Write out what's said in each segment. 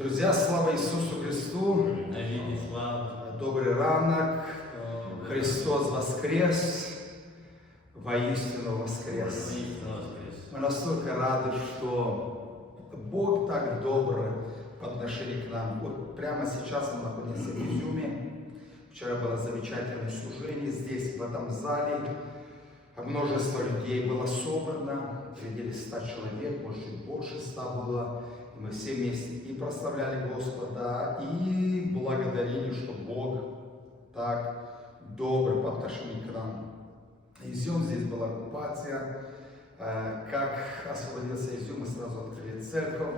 Друзья, слава Иисусу Христу! Добрый ранок! Христос воскрес! Воистину воскрес! Мы настолько рады, что Бог так добр по отношению к нам. Вот прямо сейчас мы находимся в Изюме. Вчера было замечательное служение здесь, в этом зале. Множество людей было собрано, видели 100 человек, может чуть больше 100 было. Мы все вместе и прославляли Господа, и благодарили, что Бог так добр по отношению к нам. Изюм, здесь была оккупация. Э, Как освободился Изюм, мы сразу открыли церковь.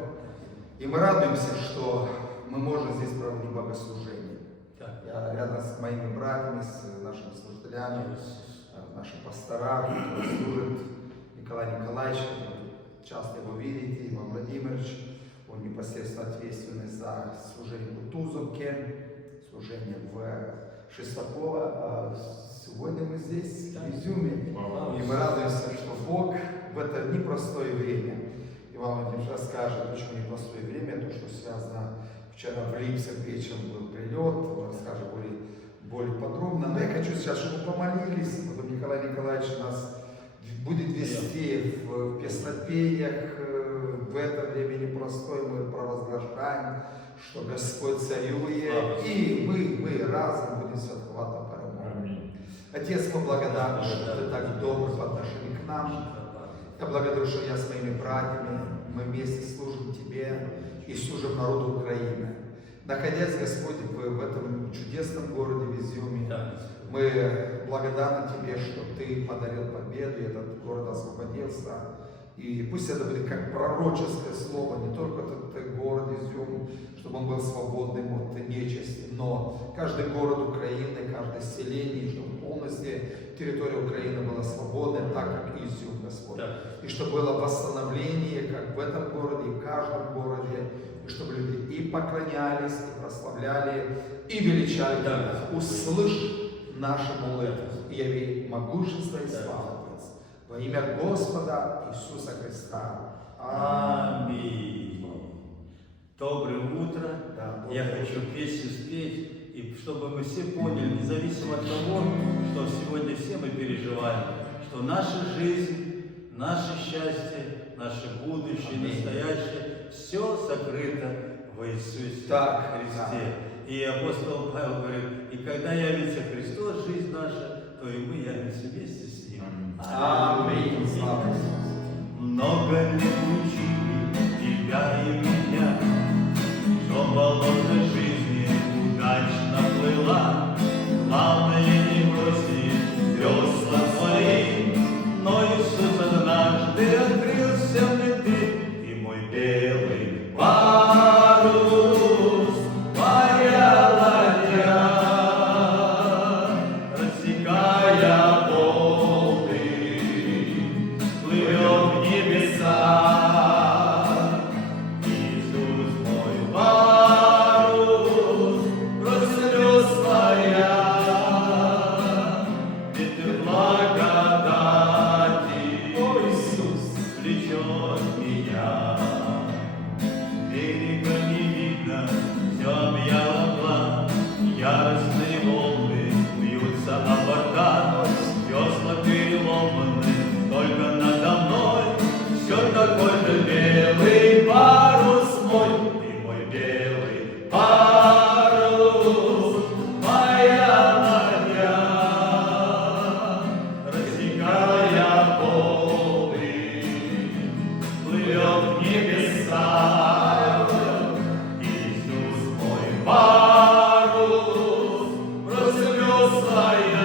И мы радуемся, что мы можем здесь проводить богослужение. Я рядом с моими братьями, с нашими служителями, э, наши пастора, которые служат, Николай Николаевич, часто его видите, Иван Владимирович, непосредственно ответственный за служение в Кутузовке, служение в Шестопола. А Сегодня мы здесь, в Изюме, и мы радуемся, что Бог в это непростое время, Иван Владимирович расскажет, почему непростое время, то, что связано, вчера в Липсах вечером был прилет, он расскажет более, более подробно. Но я хочу сейчас, чтобы вы помолились, потом Николай Николаевич нас будет вести в песнопениях, э, в это время непростое мы провозглашаем, что Господь царюет, и мы, мы разом будем святкувати перемогу. Отец, мы благодарны, что Ты так добр по отношению к нам. Я благодарю, что я с моими братьями, мы вместе служим Тебе и служим народу Украины. Находясь, Господь, в, этом чудесном городе в Изюме, Так. Мы благодарны Тебе, что Ты подарил победу, и этот город освободился. И пусть это будет как пророческое слово, не только этот город Изюм, чтобы он был свободным от нечисти, но каждый город Украины, каждое селение, чтобы полностью территория Украины была свободной, так как Изюм, Господь. Так. И чтобы было восстановление, как в этом городе, и в каждом городе, и чтобы люди и поклонялись, и прославляли, и величали Да. Услышь наши молитвы и яви могущество и Да. славу Отец. Во имя Господа Иисуса Христа. Аминь. Доброе утро. Да, Я доброе хочу песню спеть, и чтобы мы все поняли, независимо от того, что сегодня все мы переживаем, что наша жизнь, наше счастье, наше будущее, Аминь. настоящее, все сокрыто в Иисусе Так, Христе. И апостол Павел говорит, и когда явится Христос, жизнь наша, то и мы явимся вместе с Ним. Аминь. Много лет учили тебя и меня, Messiah.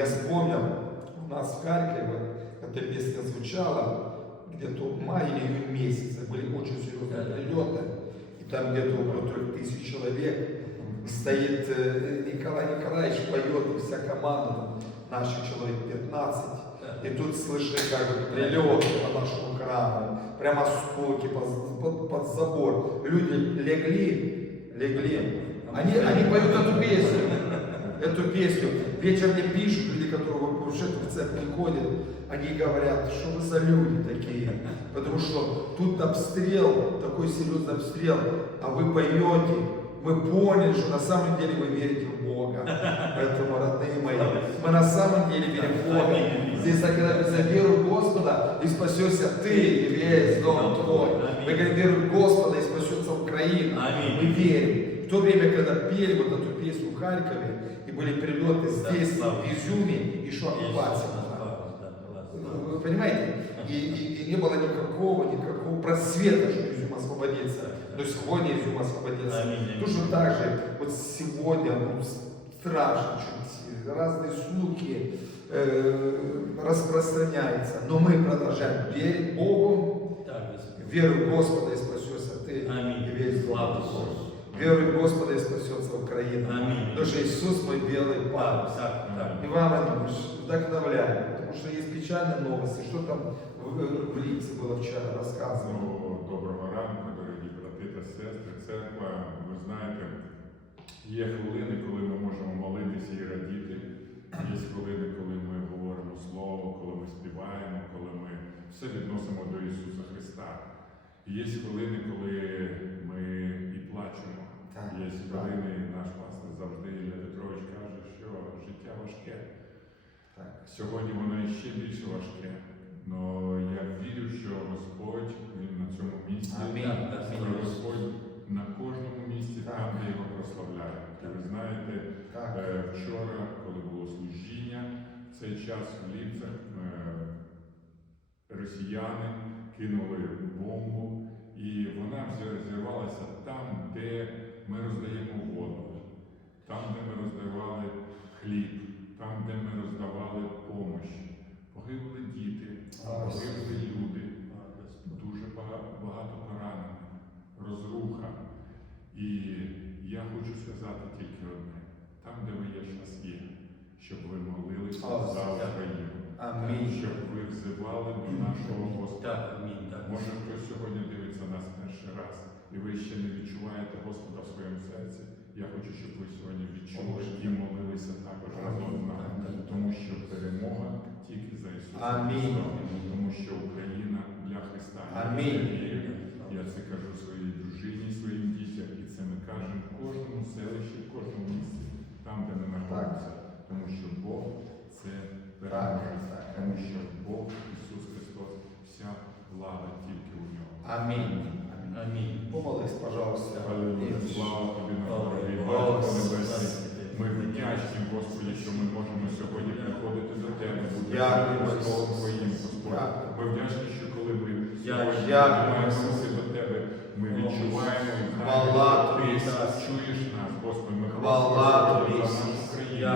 Я вспомнил, у нас в Харькове вот эта песня звучала где-то в мае-июнь месяце, были очень серьезные прилеты. И там где-то около трех тысяч человек стоит э, Николай Николаевич, поет, и вся команда, наших человек 15. И тут слышны как прилет по нашему храму, прямо осколки под, под, под забор. Люди легли, легли. Они, они поют эту песню. Эту песню. Вечером мне пишут люди, которые вообще в церковь ходят, они говорят, что вы за люди такие. Потому что тут обстрел, такой серьезный обстрел, а вы поете. Мы поняли, что на самом деле вы верите в Бога. Поэтому, родные мои, мы на самом деле верим в Бога. Здесь так написано, веруй в Господа, и спасешься ты, и весь дом твой. Мы говорим, веруй в Господа, и спасется Украина. Мы верим. То время, когда пели вот эту песню в Харькове, и были прилеты здесь, слава в Изюме, и была. Вы понимаете? И, и- и не было никакого, никакого просвета, что Изюм освободится. Но сегодня Изюм освободится. Точно так же, вот сегодня, ну, страшно, чуть разные слухи э, распространяются. Но мы продолжаем верить Богу, веруй в Господа и Богу. Веруй в Господа и спасется Украина. Аминь. Потому что Иисус мой белый пан. Так, так, так. Иван Иванович, вдохновляем, потому что есть печальные новости. Что там в, в Липце было вчера, рассказывал. Ну, Доброго ранку, дорогі брати та сестри. Церква, ви знаєте, є хвилини, коли ми можемо молитися і радіти. Є хвилини, коли ми говоримо Слово, коли ми співаємо, коли ми все відносимо до Ісуса Христа. І є хвилини, коли ми і плачемо. Так, Є так. хвилини, наш пастор завжди Ілля Петрович каже, що життя важке. Так. Сьогодні воно іще більше важке. Но я вірю, що Господь він на цьому місці. Амінь. Що Господь на кожному місці Так. там, де його прославляють. І ви знаєте, Так. е, вчора, коли було служіння, в цей час в Ліпцях е, росіяни кинули бомбу, і вона зірвалася там, де ми роздаємо воду, там, де ми роздавали хліб, там, де ми роздавали помощь. Погибли діти, погибли люди, дуже багато поранених, розруха. І я хочу сказати тільки одне: там, де ви є зараз є, щоб ви молилися за. Україну, Амінь. щоб ви взивали до нашого Господа. Може, хтось сьогодні дивиться нас перший раз, і ви ще не відчуваєте Господа в своєму серці. Я хочу, щоб ви сьогодні відчули і молилися також разом з нами, тому що перемога тільки за Ісуса Амінь. Христа, тому що Україна для Христа. Амінь. Я це кажу своїй дружині, своїм дітям, і це ми кажемо в кожному селищі, в кожному місці, там, де ми знаходимося. Тому що Бог це перемога. Тому що Бог, Ісус Христос, вся влада тільки у нього. Амінь. Амінь. Помолись, пожалуйста. Алілуя. Слава тобі. Богу. Батько Небесний. Ми вдячні, Господі, що ми можемо сьогодні приходити до Тебе, бути Дякую, Словом Твоїм, Господь. Ми вдячні, що коли ми Дякую, до Тебе, ми відчуваємо і знаємо, Ти чуєш нас, Господи. Ми Тобі, за нашу країну.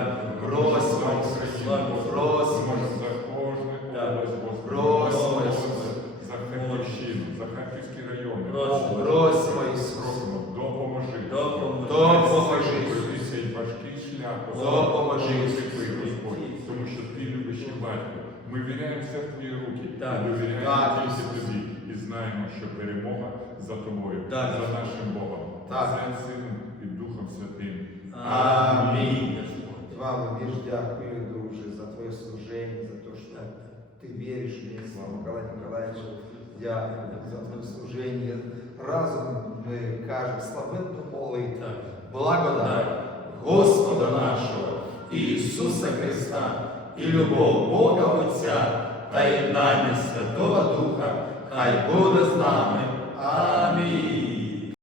Просимо, Україну, Господи. Просимо. Ми можемо за кожне Так. область, Господи. Просимо, Ми Ісус. молимося За Харківщину, за Харківські райони. Просимо. Просимо, Ісус. Просимо, допоможи. Допоможи. Допоможи, Пройти цей важкий шлях, Допоможи, Господи, Ісус. Господь, тому що Ти любиш і батько. Ми віряємо все в Твої руки, Так. довіряємо тільки Тобі. І знаємо, що перемога за Тобою, Так. за нашим Богом, Так. за Сином і Духом Святим. Амінь. Господь. Иван Владимирович, дякую, друже, за твое служение, за то, что ты веришь мне, слава Николаю Николаевичу, дякую за твое служение. Разом ми кажемо славетну молитву. Благодать Господа нашого Ісуса Христа і любов Бога Отця та єднання Святого Духа, хай буде з нами. Амінь.